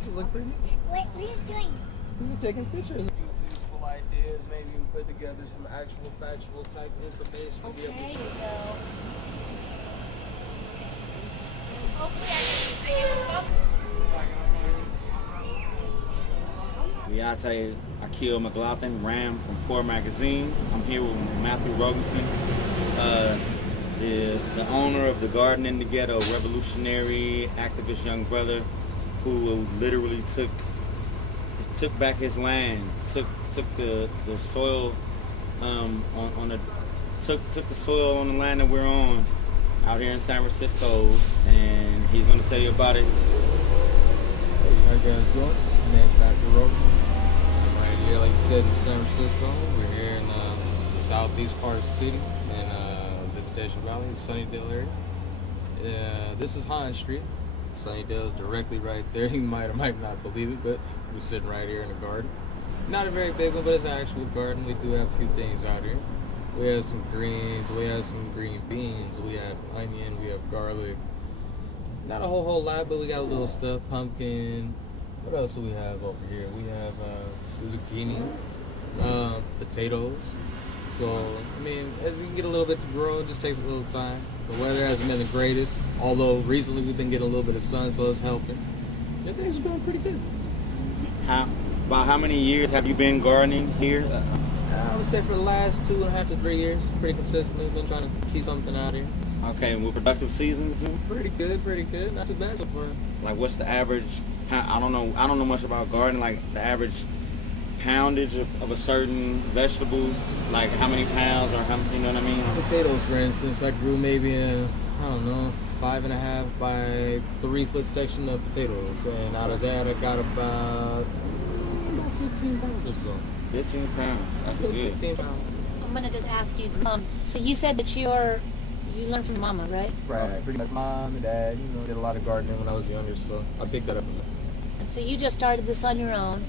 This will look pretty nice. What are you doing? He's just taking pictures. Useful ideas, maybe we put together some actual factual type information. Okay, to be able to you go. Ruyata, Akio, McGlothin, Ram from Core Magazine. I'm here with Matthew Rogerson, the owner of the Garden in the Ghetto, revolutionary activist young brother who literally took back his land, took the soil took the soil on the land that we're on out here in San Francisco, and he's going to tell you about it. Hey, how you guys doing? My name's Matthew Rogerson. Right here, like you said, in San Francisco. We're here in the southeast part of the city in Visitation Valley, the Sunnydale area. This is Hahn Street. Sunnydale is directly right there. You might or might not believe it, but we're sitting right here in the garden. Not a very big one, but it's an actual garden. We do have a few things out here. We have some greens, we have some green beans, we have onion, we have garlic. Not a whole lot, but we got a little stuff. Pumpkin. What else do we have over here? We have zucchini, potatoes. So, I mean, as you get a little bit to grow, it just takes a little time. The weather hasn't been the greatest, although recently we've been getting a little bit of sun, so it's helping. And things are going pretty good. About how many years have you been gardening here? I would say for the last 2.5 to 3 years, pretty consistently. Been trying to keep something out here. Okay, and with productive seasons? Pretty good. Not too bad so far. Like, what's the average? I don't know much about gardening. Like the average poundage of a certain vegetable. Like how many pounds or how many? You know what I mean? Potatoes, for instance, I grew maybe a 5.5 by 3 foot section of potatoes, and out of that I got about 15 pounds or so. 15 pounds. That's good. 15 pounds. I'm gonna just ask you. So you said that you learned from your mama, right? Right. Pretty much mom and dad. Did a lot of gardening when I was younger, so I picked that up from them. And so you just started this on your own.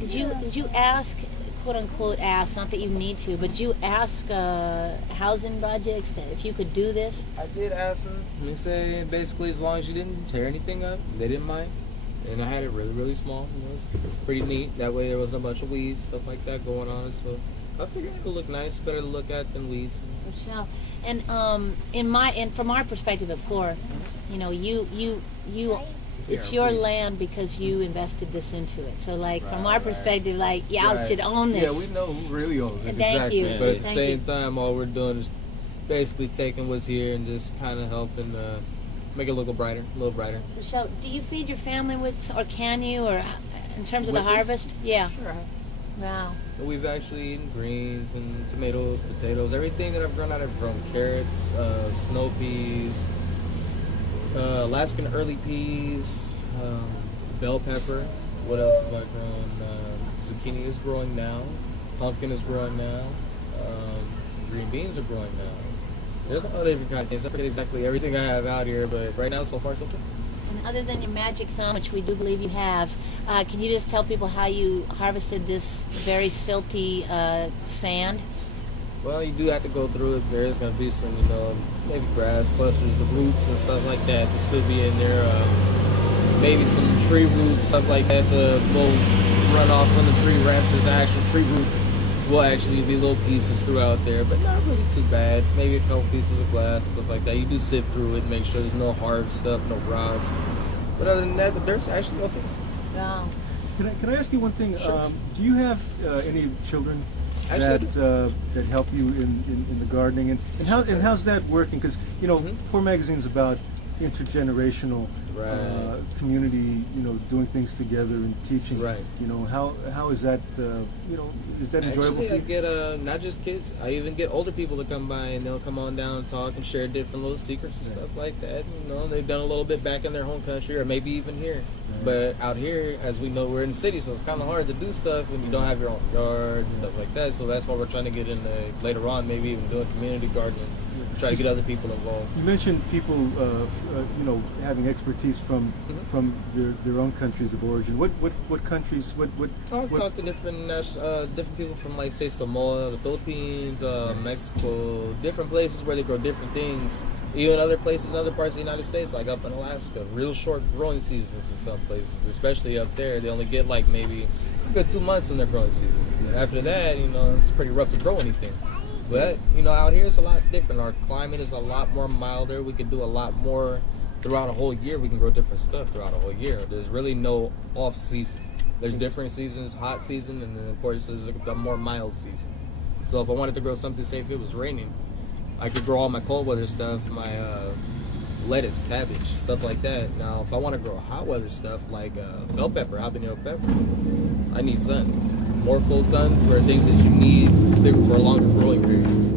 Did you ask, quote unquote, ask? Not that you need to, but did you ask housing projects if you could do this? I did ask them. They said basically as long as you didn't tear anything up, they didn't mind. And I had it really, really small. It was pretty neat. That way there wasn't a bunch of weeds, stuff like that going on. So I figured it would look nice. Better to look at than weeds. For sure. And from our perspective of Core, it's your land because you invested this into it. So from our perspective, y'all should own this. Yeah, we know who really owns it. Thank you. But at the same time, all we're doing is basically taking what's here and just kind of helping make it look a little brighter. So, do you feed your family with, or can you, or in terms of the harvest? Yeah. Sure. Wow. We've actually eaten greens and tomatoes, potatoes, everything that I've grown out. I've grown carrots, snow peas, Alaskan early peas, bell pepper. What else have I grown? Zucchini is growing now. Pumpkin is growing now. Green beans are growing now. There's all different kind of things. I forget exactly everything I have out here, but right now, so far, so good. And other than your magic thumb, which we do believe you have, can you just tell people how you harvested this very silty sand? Well, you do have to go through it. There is going to be some, maybe grass clusters, the roots and stuff like that. This could be in there. Maybe some tree roots, stuff like that. The little runoff from the tree wraps. There's an actual tree root. Will actually be little pieces throughout there, but not really too bad. Maybe a couple pieces of glass, stuff like that. You do sift through it, make sure there's no hard stuff, no rocks. But other than that, the dirt's actually okay. Wow. Can I ask you one thing? Sure. Do you have any children that help you in the gardening, and how's that working? Because Core Magazine's about intergenerational community, doing things together and teaching. Right. How is that? Is that enjoyable? Actually, I get not just kids. I even get older people to come by and they'll come on down and talk and share different little secrets and stuff like that. They've done a little bit back in their home country or maybe even here. Right. But out here, as we know, we're in the city, so it's kind of hard to do stuff when you don't have your own yard and stuff like that. So that's why we're trying to get in later on, maybe even doing community gardening. Try to get other people involved. You mentioned people, having expertise from their own countries of origin. What countries? I've talked to different people from, say, Samoa, the Philippines, Mexico, different places where they grow different things. Even other places, in other parts of the United States, like up in Alaska, real short growing seasons in some places, especially up there. They only get like maybe a good 2 months in their growing season. After that, it's pretty rough to grow anything. But, out here it's a lot different. Our climate is a lot more milder. We can do a lot more throughout a whole year. We can grow different stuff throughout a whole year. There's really no off season. There's different seasons, hot season, and then of course there's a more mild season. So if I wanted to grow something, say if it was raining, I could grow all my cold weather stuff, my lettuce, cabbage, stuff like that. Now, if I want to grow hot weather stuff like bell pepper, habanero pepper, I need sun. More full sun for things that you need for longer growing periods.